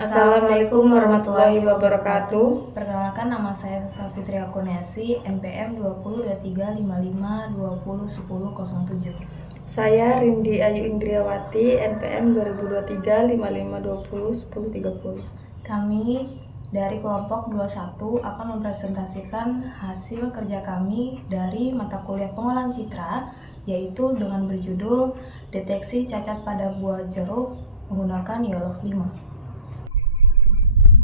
Assalamualaikum warahmatullahi wabarakatuh. Perkenalkan, nama saya Sasa Fitri Akuniasi, NPM 202355201007. Saya Rindi Ayu Indriawati, NPM 202355201030. Kami dari kelompok 21 akan mempresentasikan hasil kerja kami dari mata kuliah pengolahan citra, yaitu dengan berjudul Deteksi Cacat pada Buah Jeruk menggunakan YOLOV 5.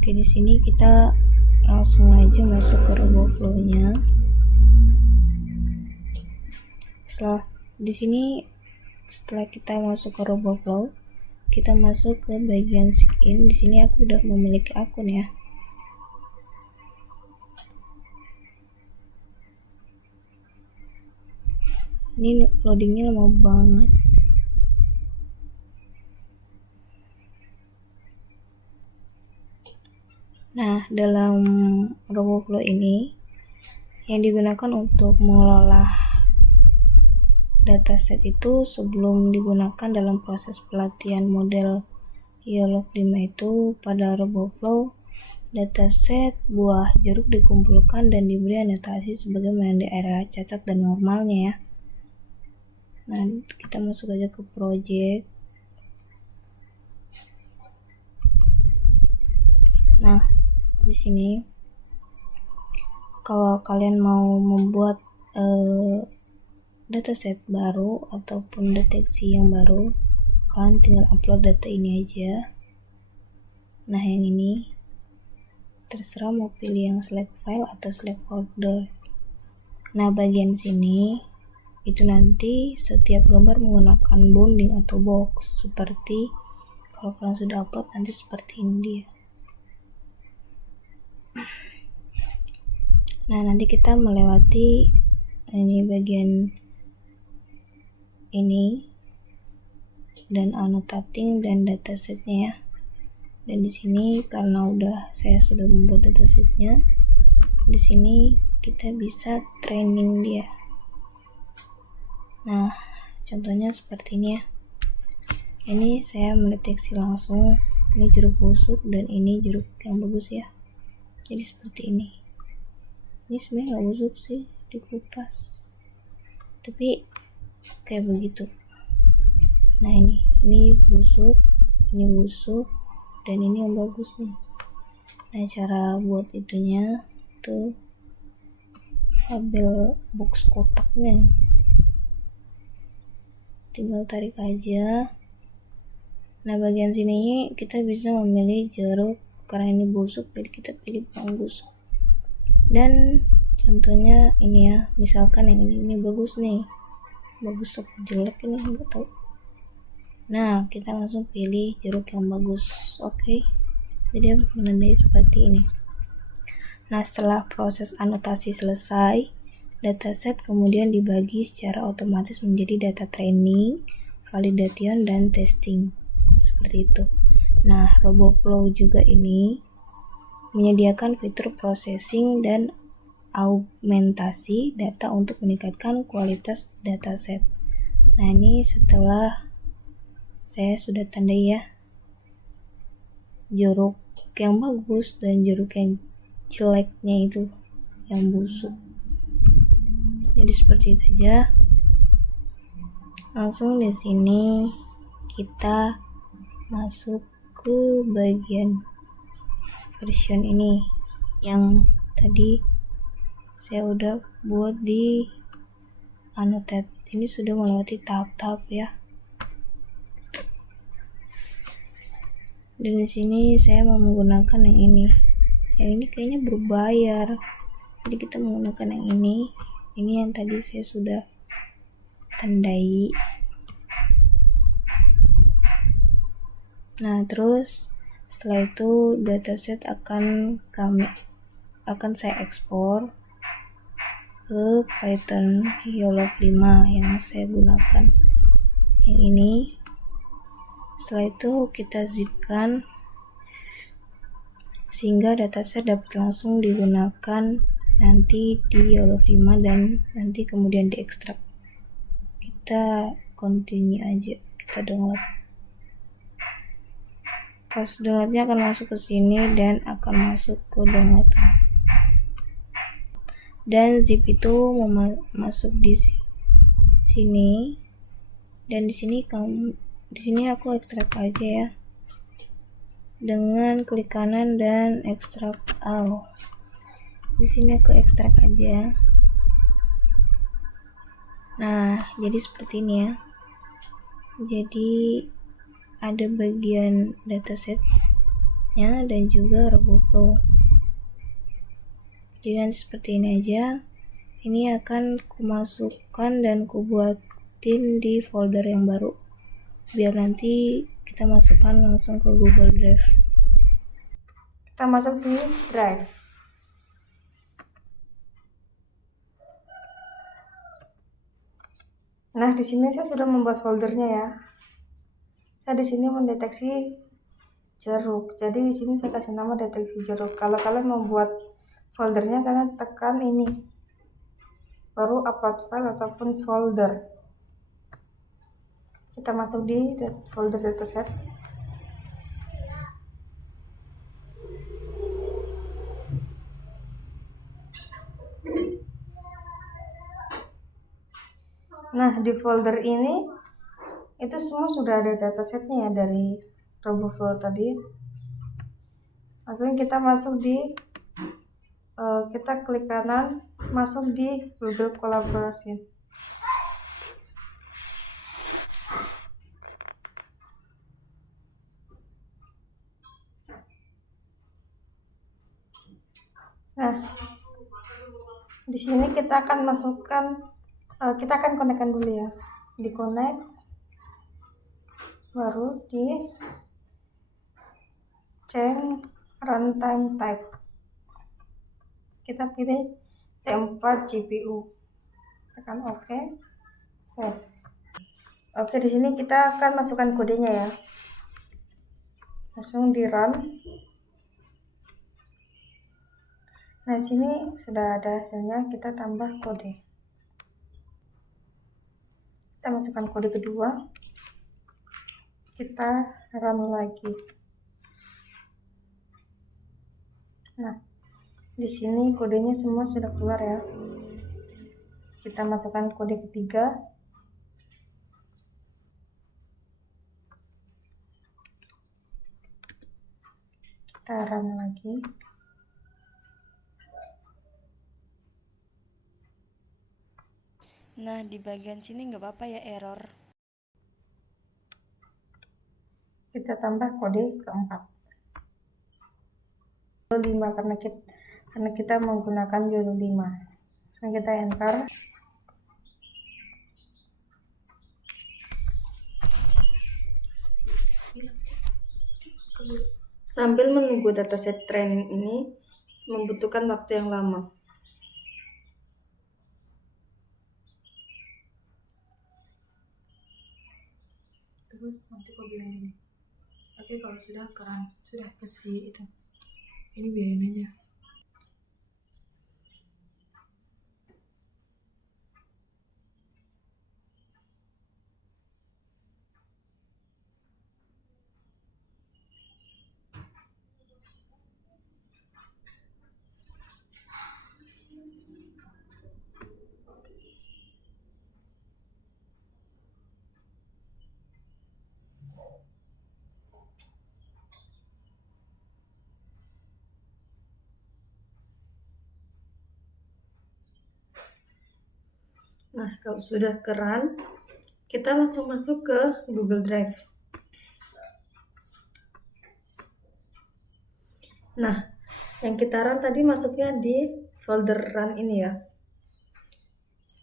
Oke, di sini kita langsung aja masuk ke RoboFlow-nya. Setelah kita masuk ke RoboFlow, kita masuk ke bagian sign. Di sini aku udah memiliki akun ya. Ini loadingnya lama banget. Nah, dalam RoboFlow ini yang digunakan untuk mengelola dataset itu sebelum digunakan dalam proses pelatihan model YOLOV 5 itu, pada RoboFlow dataset buah jeruk dikumpulkan dan diberi anotasi sebagai menandai area cacat dan normalnya ya. Nah, kita masuk aja ke project. Nah, di sini kalau kalian mau membuat dataset baru ataupun deteksi yang baru, kalian tinggal upload data ini aja. Nah, yang ini terserah mau pilih yang select file atau select folder. Nah, bagian sini itu nanti setiap gambar menggunakan bounding atau box, seperti kalau kalian sudah upload nanti seperti ini dia. Nah, nanti kita melewati ini bagian ini dan annotating dan datasetnya ya. Dan di sini karena saya sudah membuat datasetnya, di sini kita bisa training dia. Nah, contohnya seperti ini ya. Ini saya mendeteksi langsung ini jeruk busuk dan ini jeruk yang bagus ya. Jadi seperti ini. Ini sebenarnya nggak busuk sih, dikupas, tapi kayak begitu. Nah, ini busuk, dan ini yang bagus nih. Nah, cara buat itunya tuh ambil box kotaknya, tinggal tarik aja. Nah, bagian sini kita bisa memilih jeruk, karena ini busuk jadi kita pilih yang busuk. Dan contohnya ini ya, misalkan yang ini bagus nih, bagus atau jelek ini nggak tahu. Nah, kita langsung pilih jeruk yang bagus. Oke, jadi menandai seperti ini. Nah, setelah proses anotasi selesai, dataset kemudian dibagi secara otomatis menjadi data training, validation, dan testing, seperti itu. Nah, RoboFlow juga ini menyediakan fitur processing dan augmentasi data untuk meningkatkan kualitas dataset. Nah, ini setelah saya sudah tandai ya, jeruk yang bagus dan jeruk yang jeleknya itu yang busuk. Jadi seperti itu aja. Langsung di sini kita masuk ke bagian version ini yang tadi saya udah buat di annotate. Ini sudah melewati tahap-tahap ya. Dan di sini saya mau menggunakan yang ini. Yang ini kayaknya berbayar. Jadi kita menggunakan yang ini. Ini yang tadi saya sudah tandai. Nah, terus setelah itu dataset akan saya ekspor ke Python YOLOV 5 yang saya gunakan. Yang ini. Setelah itu kita zipkan sehingga dataset dapat langsung digunakan nanti di YOLOV 5 dan nanti kemudian diekstrak. Kita continue aja, kita download. Pas downloadnya akan masuk ke sini dan akan masuk ke downloadan. Dan zip itu masuk di sini. Dan di sini aku ekstrak aja ya. Dengan klik kanan dan ekstrak all. Di sini aku ekstrak aja. Nah, jadi seperti ini ya. Jadi ada bagian datasetnya dan juga RoboFlow. Jadi nanti seperti ini aja. Ini akan kumasukkan dan kubuatin di folder yang baru, biar nanti kita masukkan langsung ke Google Drive. Kita masuk di Drive. Nah, di sini saya sudah membuat foldernya ya. Saya di sini mendeteksi jeruk. Jadi di sini saya kasih nama deteksi jeruk. Kalau kalian mau buat foldernya, kalian tekan ini. Baru upload file ataupun folder. Kita masuk di folder dataset. Nah, di folder ini itu semua sudah ada datasetnya ya dari RoboFlow tadi. Langsung kita masuk di kita klik kanan, masuk di Google Collaboration. Nah, di sini kita akan masukkan, kita akan konekkan dulu ya. Di connect, baru di change runtime type. Kita pilih T4 GPU. Tekan OK, save. Oke, di sini kita akan masukkan kodenya ya. Langsung di run. Nah, di sini sudah ada hasilnya, kita tambah kode. Kita masukkan kode kedua. Kita run lagi. Nah, di sini kodenya semua sudah keluar ya. Kita masukkan kode ketiga. Kita run lagi. Nah, di bagian sini nggak apa-apa ya error. Kita tambah kode keempat. 5 karena kita menggunakan judul 5. Sekarang kita enter. Sambil menunggu dataset training ini membutuhkan waktu yang lama. Terus nanti kau bilang gini, oke kalau sudah keran, sudah kasih itu, ini biarin aja. Nah, kalau sudah keran, kita langsung masuk ke Google Drive. Nah, yang kita run tadi masuknya di folder run ini ya.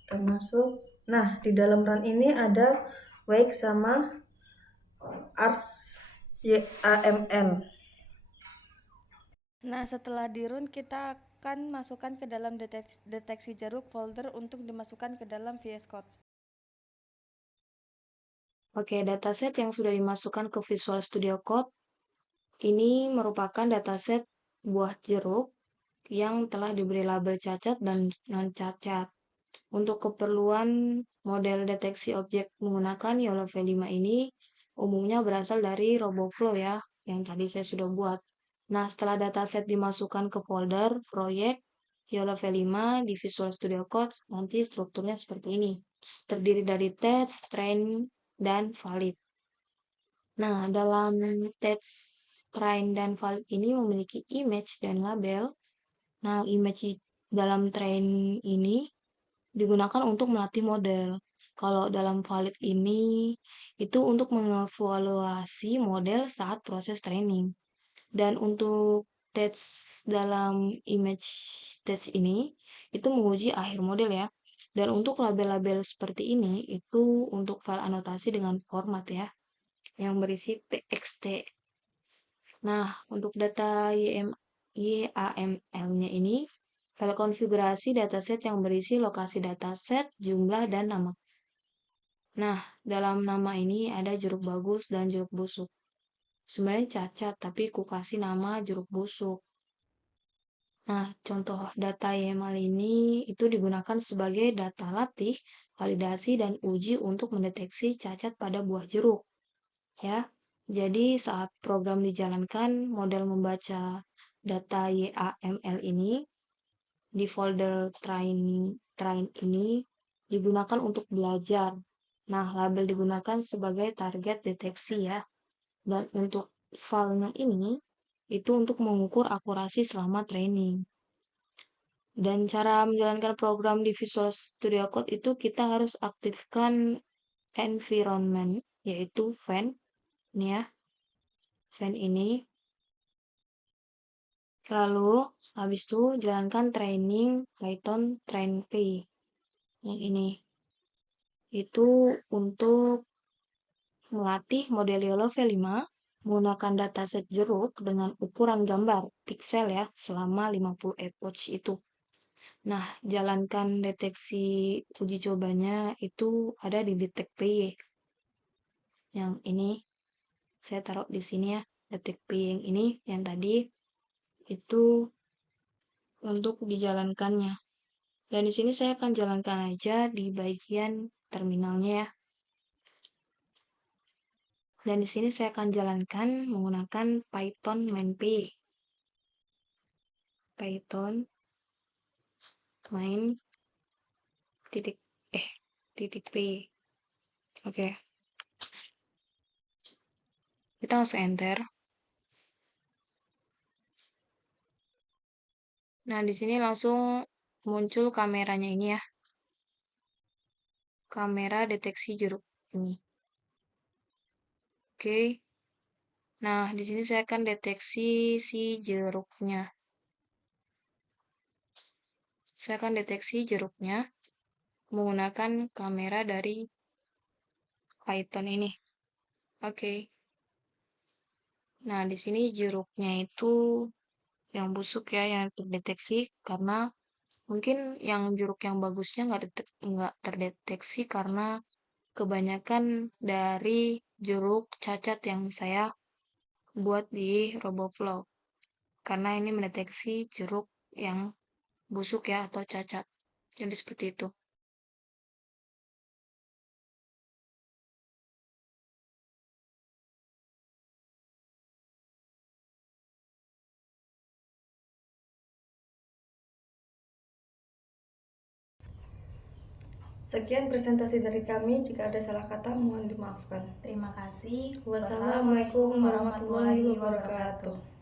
Kita masuk. Nah, di dalam run ini ada Wake sama Ars YAML. Nah, setelah di run kita akan masukkan ke dalam deteksi jeruk folder untuk dimasukkan ke dalam VS Code. Oke, dataset yang sudah dimasukkan ke Visual Studio Code ini merupakan dataset buah jeruk yang telah diberi label cacat dan non-cacat. Untuk keperluan model deteksi objek menggunakan YOLO V5 ini umumnya berasal dari RoboFlow ya. yang tadi saya sudah buat. Nah, setelah dataset dimasukkan ke folder proyek YOLO V5 di Visual Studio Code, nanti strukturnya seperti ini. Terdiri dari test, train, dan valid. Nah, dalam test, train, dan valid ini memiliki image dan label. Nah, image dalam train ini digunakan untuk melatih model. Kalau dalam valid ini, itu untuk mengevaluasi model saat proses training. Dan untuk test dalam image test ini, itu menguji akhir model ya. Dan untuk label-label seperti ini, itu untuk file anotasi dengan format ya, yang berisi txt. Nah, untuk data YAML-nya ini, file konfigurasi dataset yang berisi lokasi dataset, jumlah, dan nama. Nah, dalam nama ini ada jeruk bagus dan jeruk busuk. Sebenarnya cacat, tapi ku kasih nama jeruk busuk. Nah, contoh data YAML ini itu digunakan sebagai data latih, validasi, dan uji untuk mendeteksi cacat pada buah jeruk. Ya, jadi saat program dijalankan, model membaca data YAML ini di folder train ini digunakan untuk belajar. Nah, label digunakan sebagai target deteksi ya. Dan untuk filenya ini itu untuk mengukur akurasi selama training. Dan cara menjalankan program di Visual Studio Code itu kita harus aktifkan environment, yaitu fan. Ini ya, fan ini. Lalu, habis itu jalankan training Python train P. Yang ini. Itu untuk melatih model YOLO V5 menggunakan dataset jeruk dengan ukuran gambar pixel ya selama 50 epoch itu. Nah, jalankan deteksi uji cobanya itu ada di detek.py. Yang ini saya taruh di sini ya, detek.py yang ini yang tadi itu untuk dijalankannya. Dan di sini saya akan jalankan aja di bagian terminalnya ya. Dan di sini saya akan jalankan menggunakan Python main.py. Python main titik p. Oke. Kita langsung enter. Nah, di sini langsung muncul kameranya ini ya. Kamera deteksi jeruk ini. Oke. Nah, di sini saya akan deteksi si jeruknya. Saya akan deteksi jeruknya menggunakan kamera dari Python ini. Oke. Nah, di sini jeruknya itu yang busuk ya, yang terdeteksi karena mungkin yang jeruk yang bagusnya nggak terdeteksi karena kebanyakan dari jeruk cacat yang saya buat di RoboVlog. Karena ini mendeteksi jeruk yang busuk ya atau cacat. Jadi seperti itu. Sekian presentasi dari kami. Jika ada salah kata, mohon dimaafkan. Terima kasih. Wassalamualaikum warahmatullahi wabarakatuh.